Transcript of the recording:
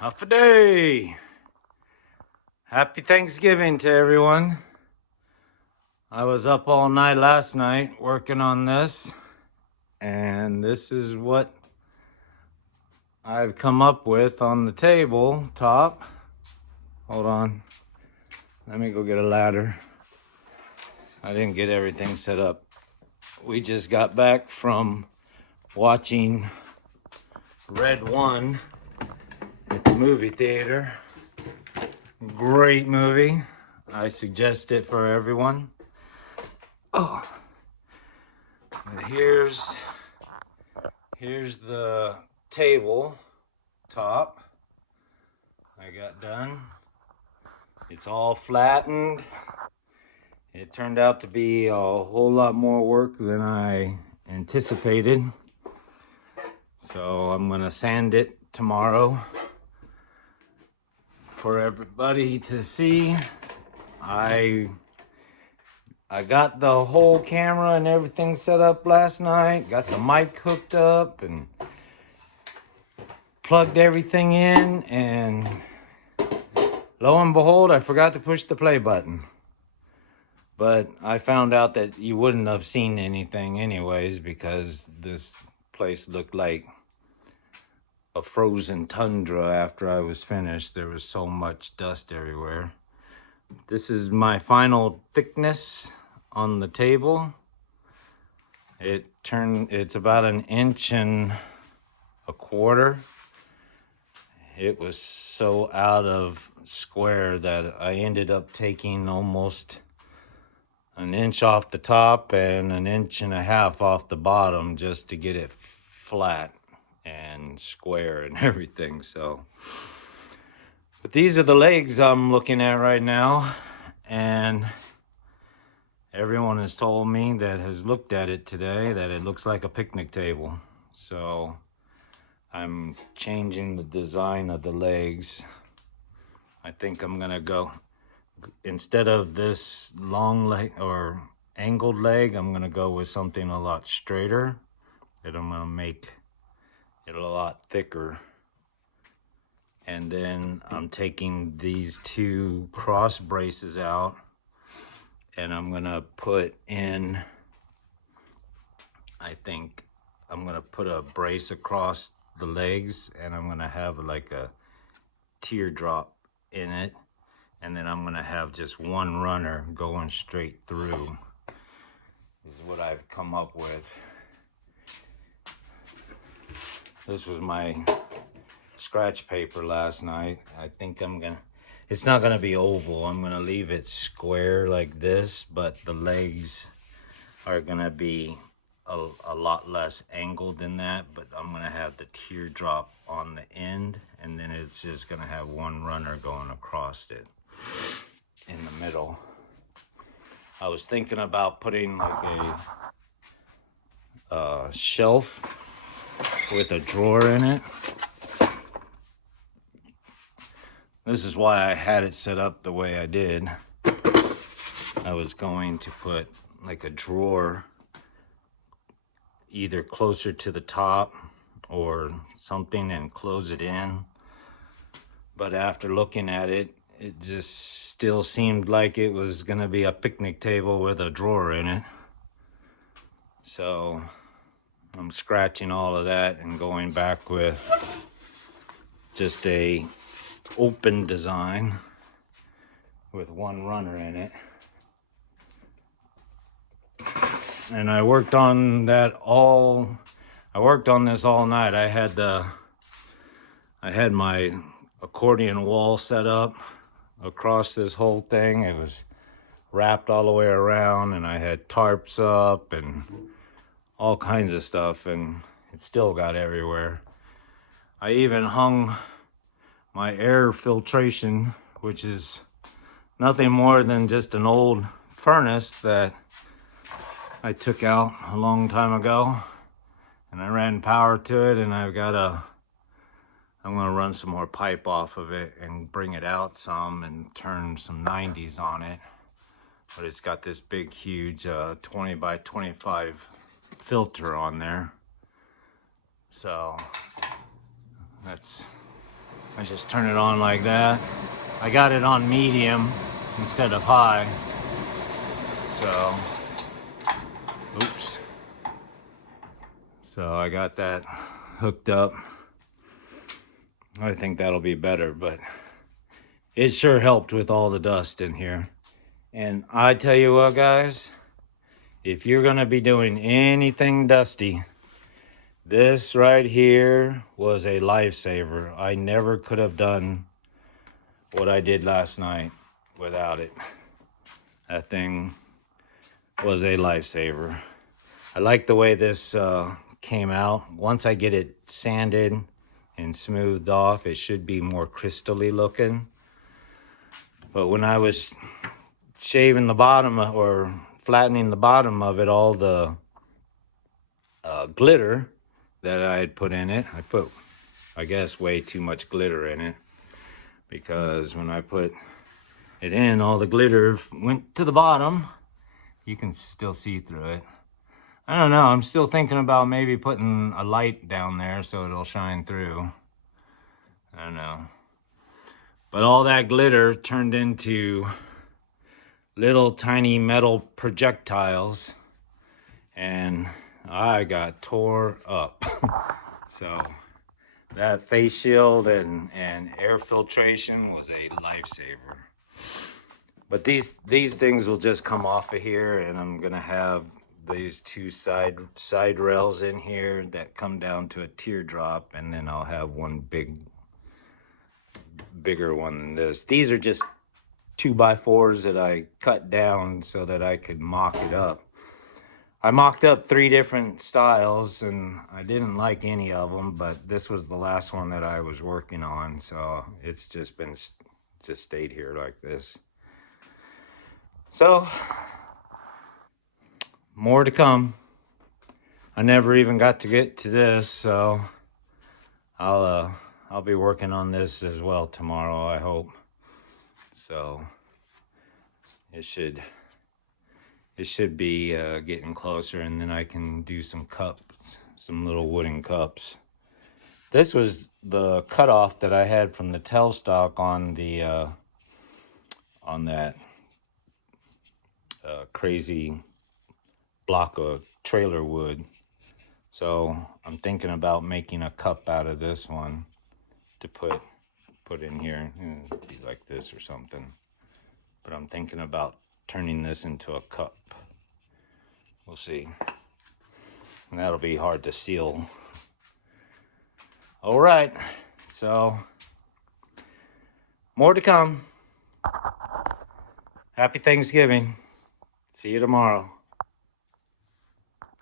Half a day. Happy Thanksgiving to everyone. I was up all night last night working on this, and this is what I've come up with on the table top. Hold on. Let me go get a ladder. I didn't get everything set up. We just got back from watching Red One at the movie theater. Great movie. I suggest it for everyone. Oh, and here's the table top I got done. It's all flattened. It turned out to be a whole lot more work than I anticipated. So I'm gonna sand it tomorrow for everybody to see. I got the whole camera and everything set up last night. Got the mic hooked up and plugged everything in, and lo and behold, I forgot to push the play button. But I found out that you wouldn't have seen anything anyways, because this place looked like a frozen tundra after I was finished. There was so much dust everywhere. This is my final thickness on the table. It's about 1.25 inches. It was so out of square that I ended up taking almost 1 inch off the top and 1.5 inches off the bottom just to get it flat and square and everything. So, but these are the legs I'm looking at right now, and everyone has told me that has looked at it today that it looks like a picnic table. So I'm changing the design of the legs. I think I'm gonna go, instead of this long leg or angled leg, I'm gonna go with something a lot straighter, and I'm gonna make it a lot thicker. And then I'm taking these two cross braces out, and I'm gonna put in, I think I'm gonna put a brace across the legs, and I'm gonna have like a teardrop in it, and then I'm gonna have just one runner going straight through, is what I've come up with. This was my scratch paper last night. I think it's not gonna be oval. I'm gonna leave it square like this, but the legs are gonna be a lot less angled than that, but I'm gonna have the teardrop on the end, and then it's just gonna have one runner going across it in the middle. I was thinking about putting like a shelf with a drawer in it. This is why I had it set up the way I did. I was going to put like a drawer either closer to the top or something and close it in. But after looking at it, it just still seemed like it was gonna be a picnic table with a drawer in it. So I'm scratching all of that and going back with just a open design with one runner in it. And I worked on this all night. I had my accordion wall set up across this whole thing. It was wrapped all the way around, and I had tarps up and all kinds of stuff, and it still got everywhere. I even hung my air filtration, which is nothing more than just an old furnace that I took out a long time ago, and I ran power to it, and I'm gonna run some more pipe off of it and bring it out some and turn some 90s on it. But it's got this big, huge 20 by 25 filter on there. So that's I just turn it on like that. I got it on medium instead of high. So, oops. So I got that hooked up. I think that'll be better, but it sure helped with all the dust in here. And I tell you what, guys, if you're gonna be doing anything dusty, this right here was a lifesaver. I never could have done what I did last night without it. That thing was a lifesaver. I like the way this came out. Once I get it sanded and smoothed off, it should be more crystally looking. But when I was shaving the bottom or flattening the bottom of it, all the glitter that I had put in it, I put, I guess, way too much glitter in it, because when I put it in, all the glitter went to the bottom. You can still see through it. I don't know, I'm still thinking about maybe putting a light down there so it'll shine through. I don't know. But all that glitter turned into little tiny metal projectiles, and I got tore up. So that face shield and air filtration was a lifesaver. But these things will just come off of here, and I'm gonna have these two side rails in here that come down to a teardrop, and then I'll have one bigger one than this. These are just 2x4s that I cut down so that I could mock it up. I mocked up 3 different styles and I didn't like any of them, but this was the last one that I was working on, so it's just stayed here like this. So more to come. I never even got to get to this, so I'll be working on this as well tomorrow, I hope. So it should be getting closer, and then I can do some cups, some little wooden cups. This was the cutoff that I had from the tailstock on the on that crazy block of trailer wood. So I'm thinking about making a cup out of this one to put in here, like this or something. But I'm thinking about turning this into a cup. We'll see. And that'll be hard to seal. All right, so more to come. Happy Thanksgiving. See you tomorrow.